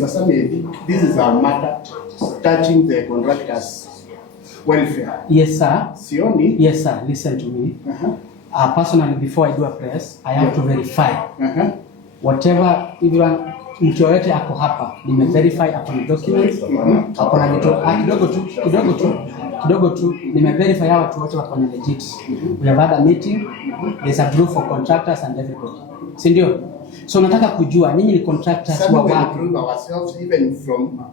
Mr. Sami, this is a matter touching the contractors' welfare. Yes, sir. Sioni? Yes, sir. Listen to me. Personally, before I do a press, I have to verify whatever everyone mtu yote ako hapa. Nime-verify upon documents. Hapo na kidogo tu. Nime-verify hawa watu wote wako legit. We have had a meeting. There's a group for contractors and everybody. Si ndio? So nataka kujua nyinyi ni contractors wa wapi?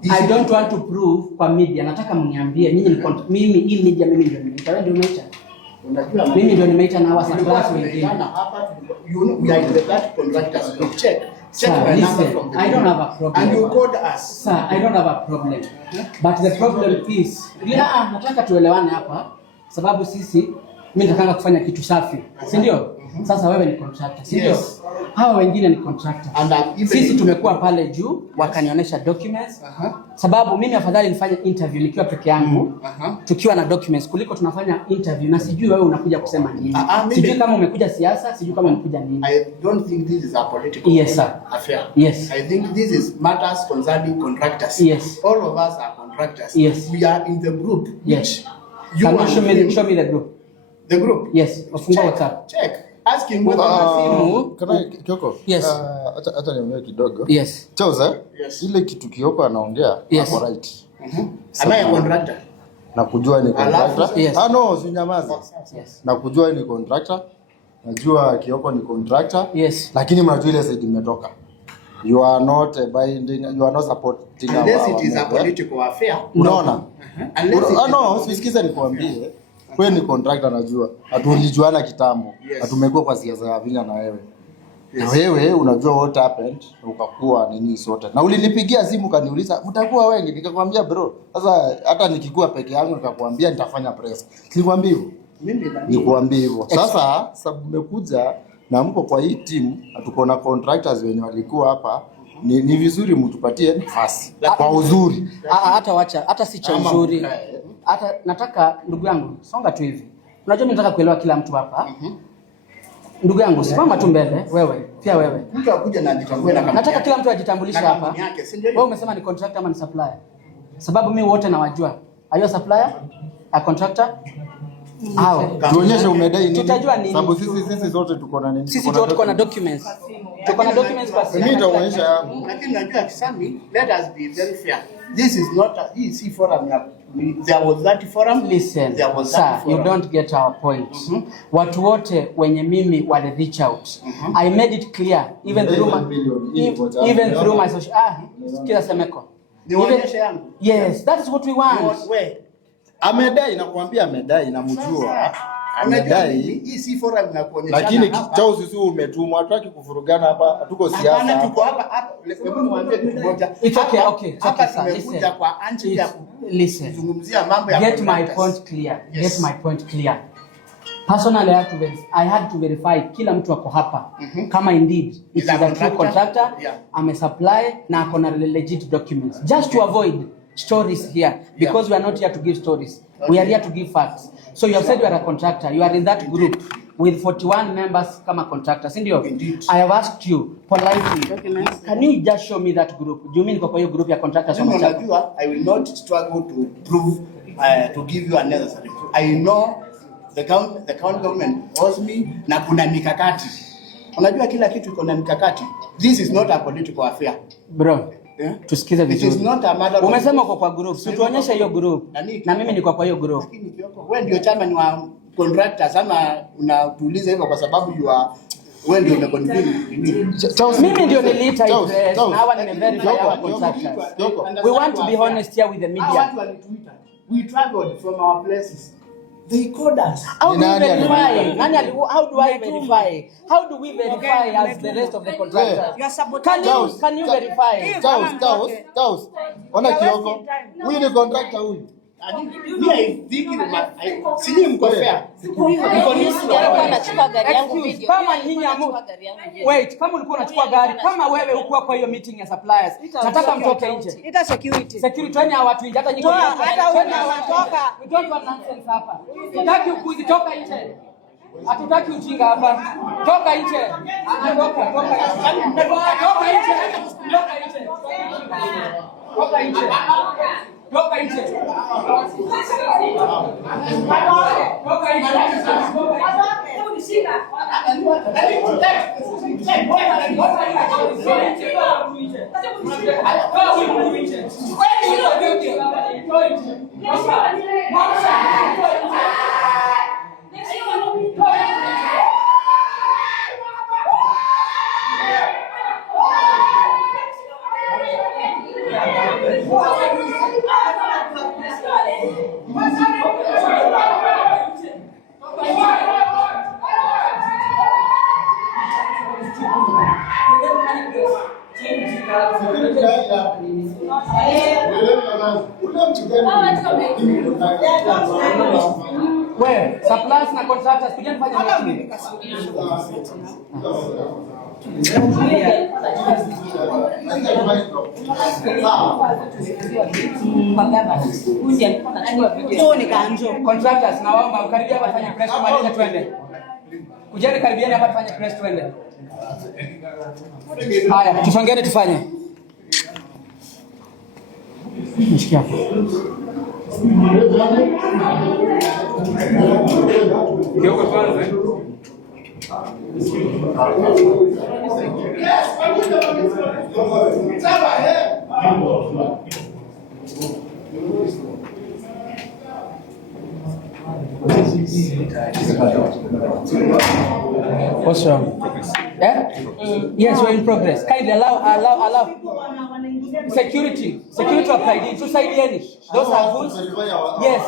I don't want to prove kwa media. Nataka mniambie nyinyi ni mimi hii media mimi ndio nimeita. Wewe ndio umeita? Unajua mimi ndio nimeita na wasa class wengine. Hapa we are in the contractors. Check. Sir, listen, I don't have a problem. And you called us. Sir, I don't have a problem. But the problem is, nataka tuelewane hapa sababu sisi mimi nataka kufanya kitu safi. Si ndio? Sasa wewe ni contractor, si ndio? Hawa wengine ni contractors. Sisi tumekuwa pale juu wakanionyesha documents. Sababu mimi afadhali nifanye interview nikiwa peke yangu tukiwa na documents kuliko tunafanya interview na sijui wewe unakuja kusema nini. Sijui kama umekuja siasa, sijui kama umekuja nini. I don't think this is a political affair. Yes. I think this is matters concerning contractors. Yes. All of us are contractors. Yes. We are in the group. Yes. Can you show me the group? The group? Yes. Ofungua WhatsApp. Check. Ask him what Kioko. Yes. Hata niongee kidogo. Yes. Chauza, ile kitu Kioko anaongea hapo right. Am I a contractor? Na kujua ni contractor. Yes. No, usinyamaze. Yes. Na kujua ni contractor. Najua Kioko ni contractor. Yes. Lakini mnajua ile side imetoka. You are not binding, you are not supporting unless it is a political affair. Unaona? No, usisikize nikwambie. Wewe ni contractor najua. Hatulijuana kitambo. Hatumekuwa kwa siasa ya Vinya na wewe. Na wewe unajua what happened ukakuwa nini sote. Na ulinipigia simu kaniuliza mtakuwa wengi nikakwambia bro. Sasa hata nikikuwa peke yangu nikakwambia nitafanya press. Nilikwambia hivyo. Nikwambia hivyo. Sasa sababu umekuja na mko kwa hii team tuko na contractors wenye walikuwa hapa. Ni vizuri mtupatie nafasi. Kwa uzuri. Hata si cha uzuri. Hata nataka ndugu yangu songa tu hivi. Unajua mimi nataka kuelewa kila mtu hapa. Ndugu yangu simama tu mbele wewe. Pia wewe. Mtu akuja na ajitambue na kama. Nataka kila mtu ajitambulishe hapa. Wewe umesema ni contractor ama ni supplier? Sababu mimi wote nawajua. Are you a supplier? A contractor? Tuonyeshe umedai nini? Tutajua nini? Sababu sisi zote tuko na nini? Sisi wote tuko na documents. Tuko na documents kwa sisi. Mimi nitaonyesha yangu. Lakini najua kisami, let us be very fair. This is not a EC forum. There was that forum. Listen, sir, you don't get our point. Watu wote wenye mimi wale reach out. I made it clear even through my social kila semeko. Nionyeshe yangu. Yes, that is what we want. Amedai nakwambia amedai namjua. Amedai EC forum na kuonyesha. Lakini chao sisi umetumwa hataki kufurugana hapa tuko siasa. Hapana tuko hapa. Hebu niwaambie kitu moja. It's okay. Hapa tumekuja kwa anchi ya kuzungumzia mambo ya Get my point clear. Personally I had to verify kila mtu wako hapa. Kama indeed it's a true contractor, amesupply na akona legit documents. Just to avoid stories here because we are not here to give stories. We are here to give facts. So you have said you are a contractor. You are in that group with 41 members kama contractors. Indio? I have asked you politely. Can you just show me that group? Do you mean kwa hiyo group ya contractors? I will not struggle to prove to give you unnecessary. I know the county government owes me na kuna mikakati. Unajua kila kitu iko na mikakati. This is not a political affair. Bro. Tusikize vizuri. It is not a matter of umesema uko kwa group. Si tuonyeshe hiyo group. Na mimi niko kwa hiyo group. Lakini wewe ndio chairman wa contractors ama unatuuliza hivyo kwa sababu wewe ndio umeconvene. Mimi ndio niliita hii press. Hawa nimeverify hawa contractors. We want to be honest here with the media. We traveled from our places. They called us. How do we verify? How do I verify? How do we verify as the rest of the contractors? Can you verify? Chaos. Ona Kioko. Huyu ni contractor huyu. Sini mko fair. Wait, kama ulikuwa unachukua gari, kama wewe ulikuwa kwa hiyo meeting ya suppliers, nataka mtoke nje. Ita security. Security wani watu nje hata nyinyi hata wanatoka. We don't want nonsense hapa. Tutaki ukuzi toka nje. Hatutaki ujinga hapa. Toka nje. Toka nje. Toka nje. Toka nje. Toka nje. Wewe, suppliers na contractors kujeni fanya meeting. Contractors na wao karibia hapa fanya press kumaliza twende. Kujeni karibiani hapa fanya press twende. Haya, tusongeni tufanye. Nishikia hapo. Kioko kwanza. What's wrong? Yeah? Yes, we're in progress. Kindly allow. Security applied. To side any. Those are goods. Yes.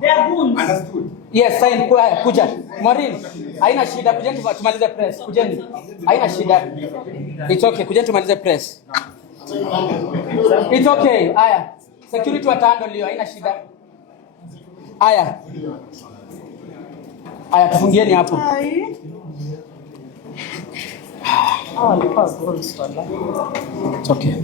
They are goons. Understood. Yes, sign kuja. Maureen, haina shida kujeni tumalize press. Kujeni. Haina shida. It's okay. Kujeni tumalize press. It's okay. Aya. Security watahandle hiyo, haina shida. Aya. Aya, tufungieni hapo. It's okay.